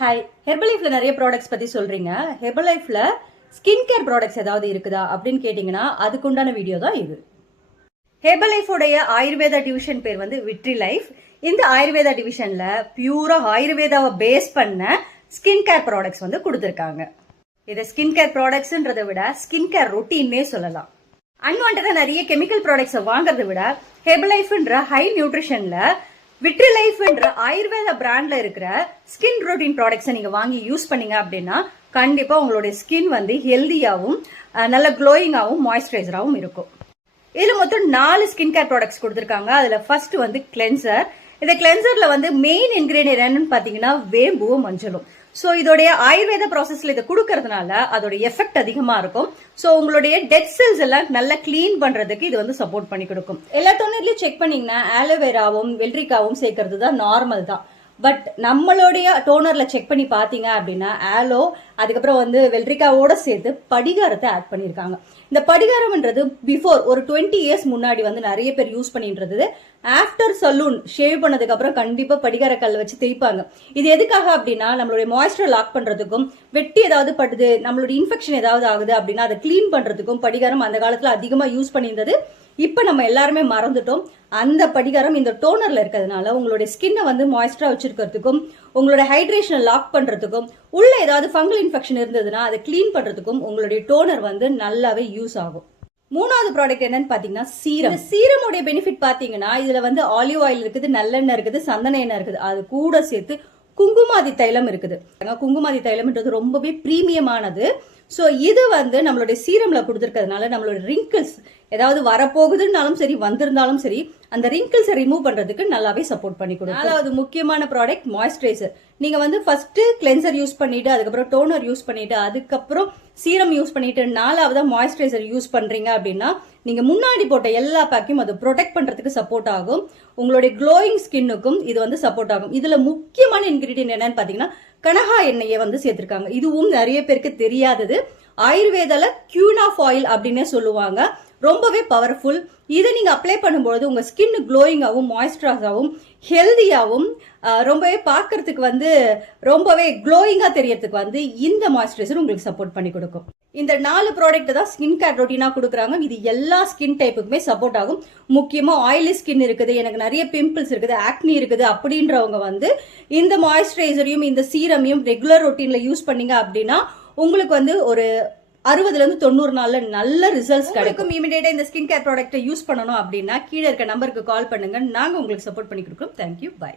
Hi, ஹெர்பலைஃப்ல நிறைய products பத்தி சொல்றீங்க. ஹெர்பலைஃப்ல ஸ்கின் கேர் ப்ராடக்ட்ஸ் ஏதாவது இருக்குதா அப்படின்னு கேட்டீங்கன்னா அதுக்குண்டான வீடியோ தான் இது. ஹெர்பலைஃபோடைய ஆயுர்வேதா டிவிஷன் பேர் வந்து விட்ரி லைஃப். இந்த ஆயுர்வேதா டிவிஷன்ல பியூரா ஆயுர்வேதாவை பேஸ் பண்ண ஸ்கின் கேர் ப்ராடக்ட்ஸ் வந்து கொடுத்துருக்காங்க. இதை ஸ்கின் கேர் ப்ராடக்ட்ஸ்ன்றதை விட ஸ்கின் கேர் ரொட்டீன்னே சொல்லலாம். அன்வான்டா நிறைய கெமிக்கல் ப்ராடக்ட்ஸை வாங்குறதை விட ஹெர்பலைஃப்ன்ற ஹை நியூட்ரிஷன்ல விட்ரி லைஃப் என்ற ஆயுர்வேதா பிராண்ட்ல இருக்கிற ஸ்கின் ரொட்டீன் ப்ராடக்ட்ஸை நீங்க வாங்கி யூஸ் பண்ணீங்க அப்படின்னா கண்டிப்பா உங்களுடைய ஸ்கின் வந்து ஹெல்தியாகவும் நல்ல க்ளோயிங்காகவும் மாய்ஸ்சரைசராகவும் இருக்கும். இதுல மொத்தம் 4 ஸ்கின் கேர் ப்ராடக்ட்ஸ் கொடுத்துருக்காங்க. அதுல ஃபர்ஸ்ட் வந்து கிளென்சர். இந்த கிளென்சர்ல வந்து மெயின் இன்கிரீடியன்ட் என்னன்னு பாத்தீங்கன்னா வேம்புவும் மஞ்சளும். ஸோ இதோடைய ஆயுர்வேத ப்ராசஸ்ல இதை கொடுக்கறதுனால அதோட எஃபெக்ட் அதிகமா இருக்கும். ஸோ உங்களுடைய டெட் செல்ஸ் எல்லாம் நல்லா கிளீன் பண்றதுக்கு இது வந்து சப்போர்ட் பண்ணி கொடுக்கும். எல்லா டோனர்லயும் செக் பண்ணீங்கன்னா ஆலோவேராவும் வெள்ளரிக்காவும் சேர்க்கறது தான் நார்மல் தான். பட் நம்மளுடைய டோனர்ல செக் பண்ணி பாத்தீங்க அப்படின்னா ஆலோ அதுக்கப்புறம் வந்து வெள்ளரிக்காவோட சேர்த்து படிகாரத்தை ஆட் பண்ணியிருக்காங்க. இந்த படிகாரம்ன்றது பிஃபோர் ஒரு 20 இயர்ஸ் முன்னாடி வந்து நிறைய பேர் யூஸ் பண்ணிட்டு ஆஃப்டர் சலூன் ஷேவ் பண்ணதுக்கு அப்புறம் கண்டிப்பா படிகார கல் வச்சு தேய்ப்பாங்க. இது எதுக்காக அப்படின்னா நம்மளுடைய மாய்ஸ்சரை லாக் பண்றதுக்கும், வெட்டி ஏதாவது படுது, நம்மளுடைய இன்ஃபெக்ஷன் ஏதாவது ஆகுது அப்படின்னா அதை கிளீன் பண்றதுக்கும் படிகாரம் அந்த காலத்துல அதிகமா யூஸ் பண்ணியிருந்தது. இப்ப நம்ம எல்லாருமே மறந்துட்டோம். அந்த படிகாரம் இந்த டோனர்ல இருக்கிறதுனால உங்களுடைய ஸ்கின்னை வந்து மாய்ஸ்சரா வச்சிருக்கிறதுக்கும், உங்களோட ஹைட்ரேஷனை லாக் பண்றதுக்கும், உள்ள ஏதாவது ஃபங்கல் இன்ஃபெக்ஷன் இருந்ததுன்னா அதை கிளீன் பண்றதுக்கும் உங்களுடைய டோனர் வந்து நல்லாவே யூஸ் ஆகும். மூணாவது ப்ராடக்ட் என்னன்னு பாத்தீங்கன்னா சீரம். சீரமுடைய பெனிஃபிட் பாத்தீங்கன்னா இதுல வந்து ஆலிவ் ஆயில் இருக்குது, நல்லெண்ணெய் இருக்குது, சந்தன எண்ணெய் இருக்குது. அது கூட சேர்த்து குங்குமாதி தைலம் இருக்குது. குங்குமாதி தைலம்ன்றது ரொம்பவே பிரீமியமானது. ஸோ இது வந்து நம்மளுடைய சீரம்ல கொடுத்துருக்கிறதுனால நம்மளோட ரிங்கிள்ஸ் ஏதாவது வரப்போகுதுன்னாலும் சரி, வந்திருந்தாலும் சரி, அந்த ரிங்கிள்ஸை ரிமூவ் பண்றதுக்கு நல்லாவே சப்போர்ட் பண்ணி கொடுக்கும். அதாவது முக்கியமான ப்ராடக்ட் மாய்ஸ்சரைசர். நீங்க வந்து ஃபர்ஸ்ட் கிளென்சர் யூஸ் பண்ணிட்டு, அதுக்கப்புறம் டோனர் யூஸ் பண்ணிட்டு, அதுக்கப்புறம் சீரம் யூஸ் பண்ணிட்டு, 4ஆவதா மாய்ஸ்சரைசர் யூஸ் பண்றீங்க அப்படின்னா நீங்க முன்னாடி போட்ட எல்லா பேக்கையும் அது ப்ரொடெக்ட் பண்றதுக்கு சப்போர்ட் ஆகும். உங்களுடைய க்ளோயிங் ஸ்கின்னுக்கும் இது வந்து சப்போர்ட் ஆகும். இதுல முக்கியமான இன்கிரீடியன்ட் என்னன்னு பாத்தீங்கன்னா கனகா எண்ணெயை வந்து சேர்த்திருக்காங்க. இதுவும் நிறைய பேருக்கு தெரியாதது. ஆயுர்வேதால கியூன் ஆஃப் ஆயில் அப்படின்னே சொல்லுவாங்க. ரொம்பவே பவர்ஃபுல். இதை நீங்க அப்ளை பண்ணும்போது உங்க ஸ்கின் க்ளோயிங்காகவும் மாய்ஸ்சரைஸாகவும் ஹெல்தியாகவும் ரொம்பவே பார்க்கறதுக்கு வந்து ரொம்பவே க்ளோயிங்கா தெரியறதுக்கு வந்து இந்த மாய்ஸ்சரைசர் உங்களுக்கு சப்போர்ட் பண்ணி கொடுக்கும். இந்த 4 ப்ராடக்ட் தான் ஸ்கின் கேர் ரொட்டீனா கொடுக்குறாங்க. இது எல்லா ஸ்கின் டைப்புக்குமே சப்போர்ட் ஆகும். முக்கியமா ஆயிலி ஸ்கின் இருக்குது, எனக்கு நிறைய பிம்பிள்ஸ் இருக்குது, ஆக்னி இருக்குது அப்படின்றவங்க வந்து இந்த மாய்ஸ்சரைசரையும் இந்த சீரமையும் ரெகுலர் ரொட்டீன்ல யூஸ் பண்ணீங்க அப்படின்னா உங்களுக்கு வந்து ஒரு 60ல இருந்து 90 நாள்ல நல்ல ரிசல்ட்ஸ் கிடைக்கும். இமிடியேட்டா இந்த ஸ்கின் கேர் ப்ராடக்ட்டை யூஸ் பண்ணணும் அப்படின்னா கீழே இருக்க நம்பருக்கு கால் பண்ணுங்க. நாங்க உங்களுக்கு சப்போர்ட் பண்ணி கொடுக்குறோம். Thank you, by.